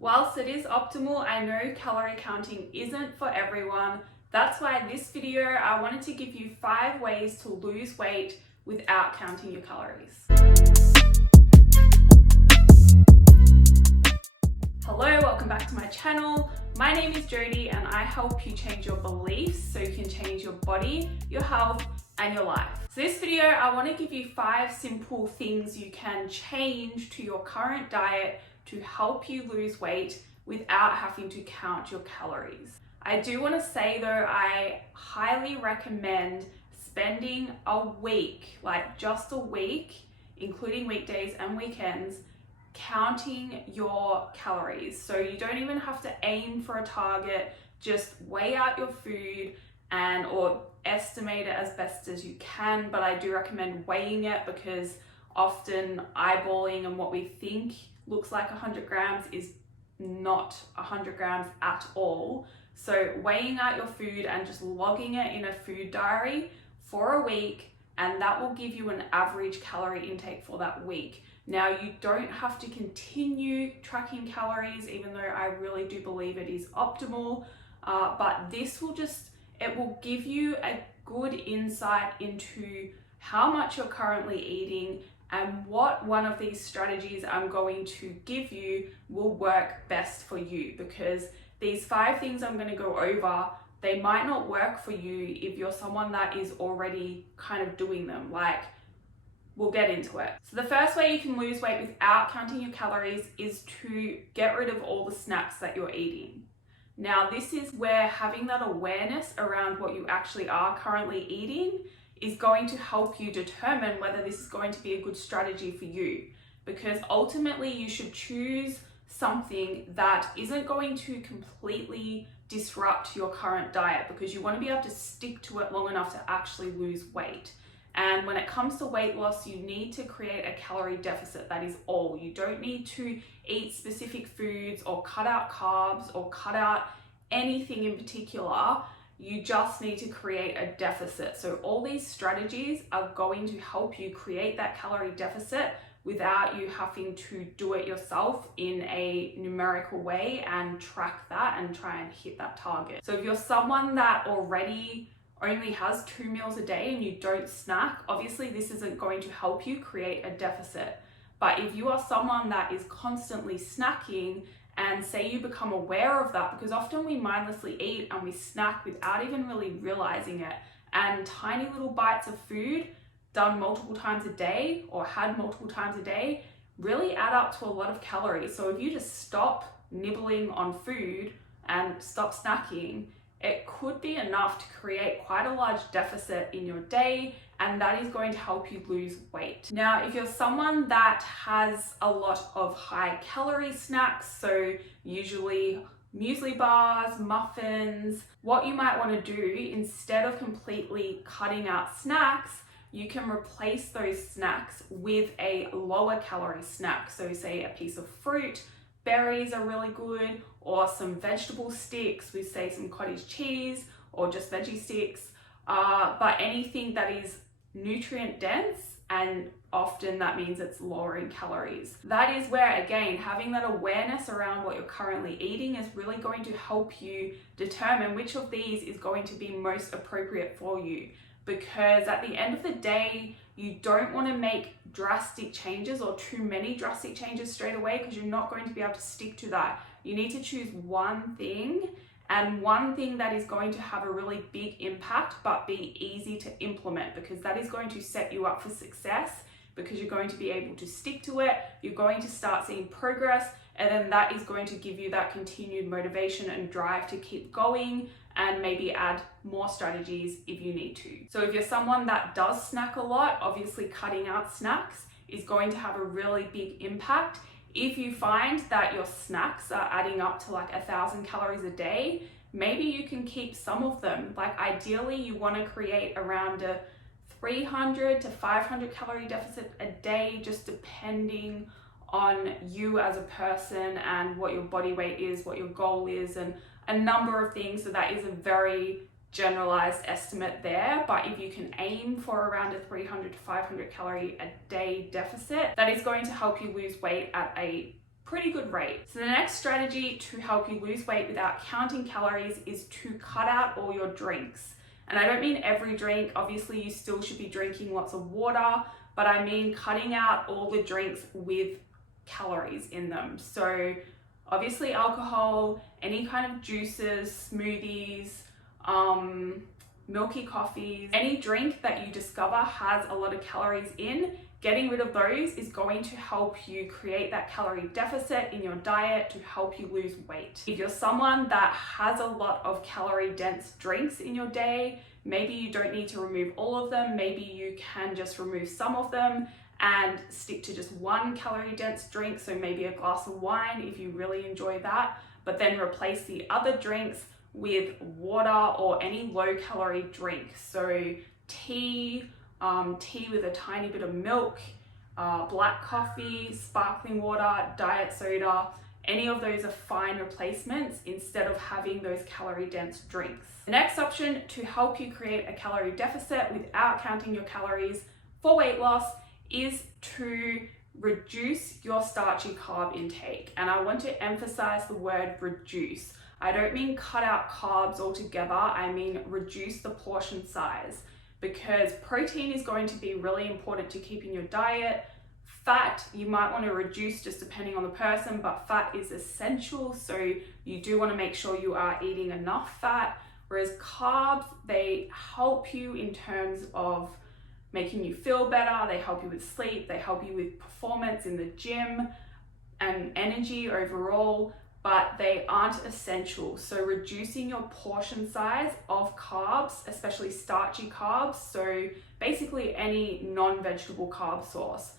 Whilst it is optimal, I know calorie counting isn't for everyone. That's why this video, I wanted to give you 5 ways to lose weight without counting your calories. Hello, welcome back to my channel. My name is Jody and I help you change your beliefs so you can change your body, your health, and your life. So this video, I want to give you 5 simple things you can change to your current diet to help you lose weight without having to count your calories. I do want to say though, I highly recommend spending a week, like just a week, including weekdays and weekends, counting your calories. So you don't even have to aim for a target, just weigh out your food or estimate it as best as you can. But I do recommend weighing it because often eyeballing and what we think looks like 100 grams is not 100 grams at all. So weighing out your food and just logging it in a food diary for a week, and that will give you an average calorie intake for that week. Now, you don't have to continue tracking calories, even though I really do believe it is optimal, but this will it will give you a good insight into how much you're currently eating and what one of these strategies I'm going to give you will work best for you, because these 5 things I'm going to go over, they might not work for you if you're someone that is already kind of doing them. Like, we'll get into it. So the first way you can lose weight without counting your calories is to get rid of all the snacks that you're eating. Now, this is where having that awareness around what you actually are currently eating is going to help you determine whether this is going to be a good strategy for you. Because ultimately you should choose something that isn't going to completely disrupt your current diet, because you want to be able to stick to it long enough to actually lose weight. And when it comes to weight loss, you need to create a calorie deficit. That is all. You don't need to eat specific foods or cut out carbs or cut out anything in particular. You just need to create a deficit. So all these strategies are going to help you create that calorie deficit without you having to do it yourself in a numerical way and track that and try and hit that target. So if you're someone that already only has 2 meals a day and you don't snack, obviously this isn't going to help you create a deficit. But if you are someone that is constantly snacking, and say you become aware of that, because often we mindlessly eat and we snack without even really realizing it, and tiny little bites of food done multiple times a day or had multiple times a day really add up to a lot of calories. So if you just stop nibbling on food and stop snacking, it could be enough to create quite a large deficit in your day, and that is going to help you lose weight. Now, if you're someone that has a lot of high calorie snacks, so usually muesli bars, muffins, what you might want to do, instead of completely cutting out snacks, you can replace those snacks with a lower calorie snack. So say a piece of fruit, berries are really good, or some vegetable sticks with say some cottage cheese or just veggie sticks, but anything that is nutrient dense, and often that means it's lower in calories. That is where, again, having that awareness around what you're currently eating is really going to help you determine which of these is going to be most appropriate for you. Because at the end of the day, you don't want to make drastic changes or too many drastic changes straight away, because you're not going to be able to stick to that. You need to choose one thing, and one thing that is going to have a really big impact but be easy to implement, because that is going to set you up for success, because you're going to be able to stick to it, you're going to start seeing progress, and then that is going to give you that continued motivation and drive to keep going and maybe add more strategies if you need to. So if you're someone that does snack a lot, obviously cutting out snacks is going to have a really big impact. If you find that your snacks are adding up to like 1,000 calories a day, maybe you can keep some of them. Like ideally you want to create around a 300 to 500 calorie deficit a day, just depending on you as a person and what your body weight is, what your goal is, and a number of things. So that is a very generalized estimate there, but if you can aim for around a 300 to 500 calorie a day deficit, that is going to help you lose weight at a pretty good rate. So the next strategy to help you lose weight without counting calories is to cut out all your drinks. And I don't mean every drink, obviously you still should be drinking lots of water, but I mean cutting out all the drinks with calories in them. So obviously alcohol, any kind of juices, smoothies, milky coffees, any drink that you discover has a lot of calories in, getting rid of those is going to help you create that calorie deficit in your diet to help you lose weight. If you're someone that has a lot of calorie dense drinks in your day, maybe you don't need to remove all of them, maybe you can just remove some of them and stick to just one calorie dense drink, so maybe a glass of wine if you really enjoy that, but then replace the other drinks with water or any low calorie drink. So tea with a tiny bit of milk, black coffee, sparkling water, diet soda, any of those are fine replacements instead of having those calorie dense drinks. The next option to help you create a calorie deficit without counting your calories for weight loss is to reduce your starchy carb intake. And I want to emphasize the word reduce. I don't mean cut out carbs altogether, I mean reduce the portion size, because protein is going to be really important to keep in your diet. Fat, you might want to reduce just depending on the person, but fat is essential, so you do want to make sure you are eating enough fat. Whereas carbs, they help you in terms of making you feel better, they help you with sleep, they help you with performance in the gym and energy overall, but they aren't essential. So reducing your portion size of carbs, especially starchy carbs, so basically any non-vegetable carb source,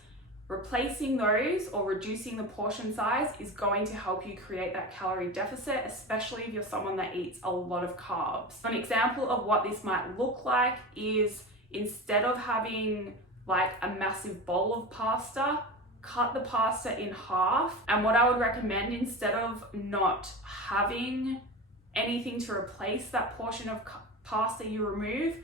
replacing those or reducing the portion size is going to help you create that calorie deficit, especially if you're someone that eats a lot of carbs. An example of what this might look like is, instead of having like a massive bowl of pasta, cut the pasta in half. And what I would recommend, instead of not having anything to replace that portion of pasta you remove,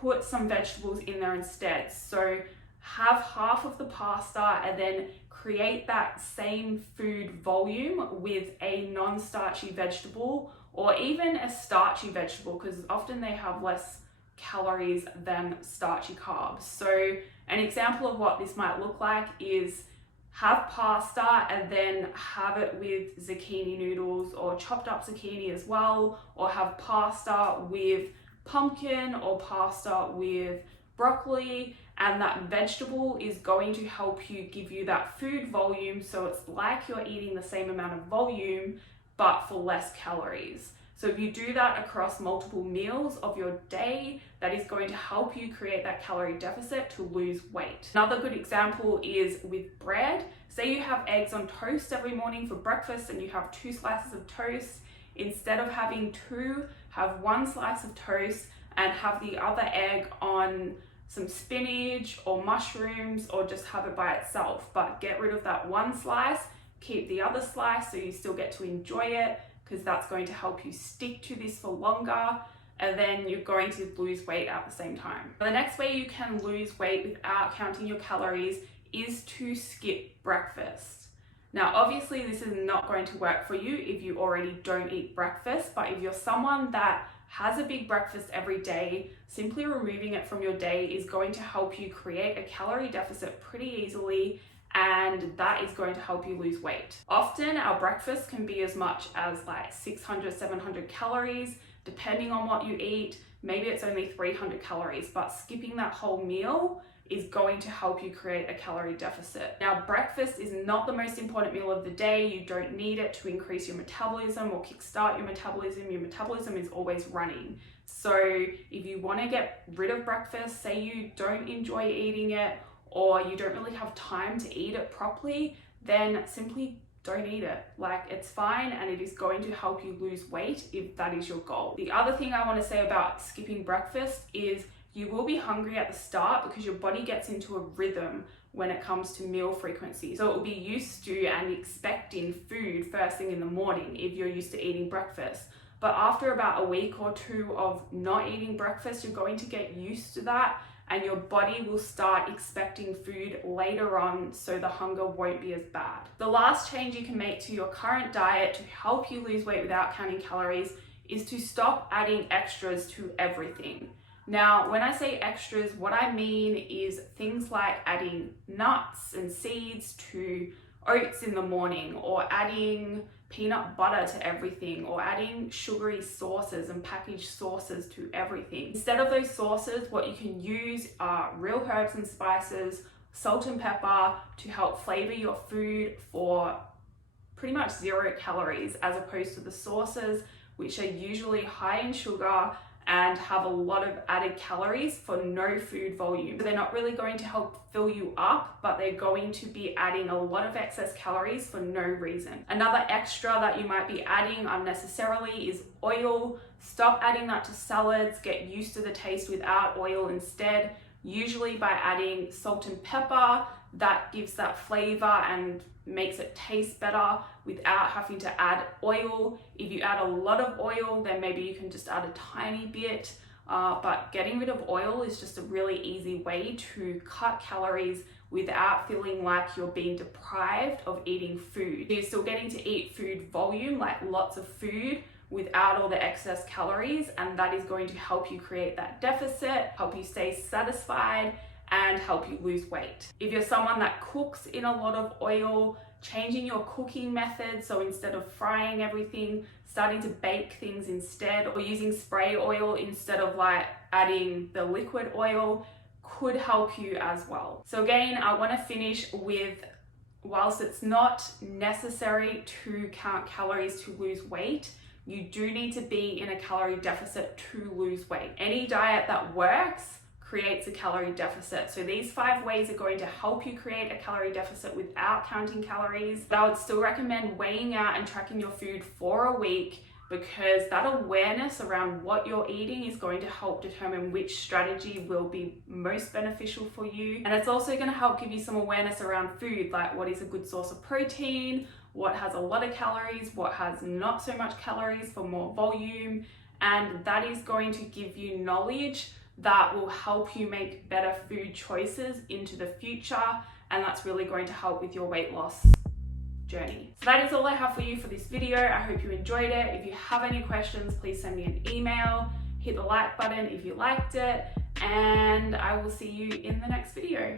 put some vegetables in there instead. So have half of the pasta and then create that same food volume with a non-starchy vegetable or even a starchy vegetable, because often they have less calories than starchy carbs. So an example of what this might look like is have pasta and then have it with zucchini noodles or chopped up zucchini as well, or have pasta with pumpkin or pasta with broccoli, and that vegetable is going to help you give you that food volume, so it's like you're eating the same amount of volume but for less calories. So if you do that across multiple meals of your day, that is going to help you create that calorie deficit to lose weight. Another good example is with bread. Say you have eggs on toast every morning for breakfast and you have 2 slices of toast. Instead of having 2, have 1 slice of toast and have the other egg on some spinach or mushrooms, or just have it by itself. But get rid of that 1 slice, keep the other slice so you still get to enjoy it, because that's going to help you stick to this for longer, and then you're going to lose weight at the same time. The next way you can lose weight without counting your calories is to skip breakfast. Now, obviously this is not going to work for you if you already don't eat breakfast, but if you're someone that has a big breakfast every day, simply removing it from your day is going to help you create a calorie deficit pretty easily, and that is going to help you lose weight. Often our breakfast can be as much as like 600, 700 calories, depending on what you eat. Maybe it's only 300 calories, but skipping that whole meal is going to help you create a calorie deficit. Now, breakfast is not the most important meal of the day. You don't need it to increase your metabolism or kickstart your metabolism. Your metabolism is always running. So if you want to get rid of breakfast, say you don't enjoy eating it, or you don't really have time to eat it properly, then simply don't eat it. Like, it's fine, and it is going to help you lose weight if that is your goal. The other thing I want to say about skipping breakfast is you will be hungry at the start because your body gets into a rhythm when it comes to meal frequency. So it will be used to and expecting food first thing in the morning if you're used to eating breakfast. But after about a week or 2 of not eating breakfast, you're going to get used to that, and your body will start expecting food later on, so the hunger won't be as bad. The last change you can make to your current diet to help you lose weight without counting calories is to stop adding extras to everything. Now, when I say extras, what I mean is things like adding nuts and seeds to oats in the morning, or adding peanut butter to everything, or adding sugary sauces and packaged sauces to everything. Instead of those sauces, what you can use are real herbs and spices, salt and pepper to help flavor your food for pretty much 0 calories, as opposed to the sauces, which are usually high in sugar and have a lot of added calories for no food volume. So they're not really going to help fill you up, but they're going to be adding a lot of excess calories for no reason. Another extra that you might be adding unnecessarily is oil. Stop adding that to salads. Get used to the taste without oil instead, usually by adding salt and pepper. That gives that flavor and makes it taste better without having to add oil. If you add a lot of oil, then maybe you can just add a tiny bit. But getting rid of oil is just a really easy way to cut calories without feeling like you're being deprived of eating food. You're still getting to eat food volume, like lots of food, without all the excess calories, and that is going to help you create that deficit, help you stay satisfied, and help you lose weight. If you're someone that cooks in a lot of oil, changing your cooking method, so instead of frying everything, starting to bake things instead, or using spray oil instead of like adding the liquid oil, could help you as well. So again, I want to finish with, whilst it's not necessary to count calories to lose weight, you do need to be in a calorie deficit to lose weight. Any diet that works creates a calorie deficit. So these 5 ways are going to help you create a calorie deficit without counting calories. But I would still recommend weighing out and tracking your food for a week, because that awareness around what you're eating is going to help determine which strategy will be most beneficial for you. And it's also going to help give you some awareness around food, like what is a good source of protein, what has a lot of calories, what has not so much calories for more volume. And that is going to give you knowledge that will help you make better food choices into the future, and that's really going to help with your weight loss journey. So that is all I have for you for this video. I hope you enjoyed it. If you have any questions, please send me an email, hit the like button if you liked it, and I will see you in the next video.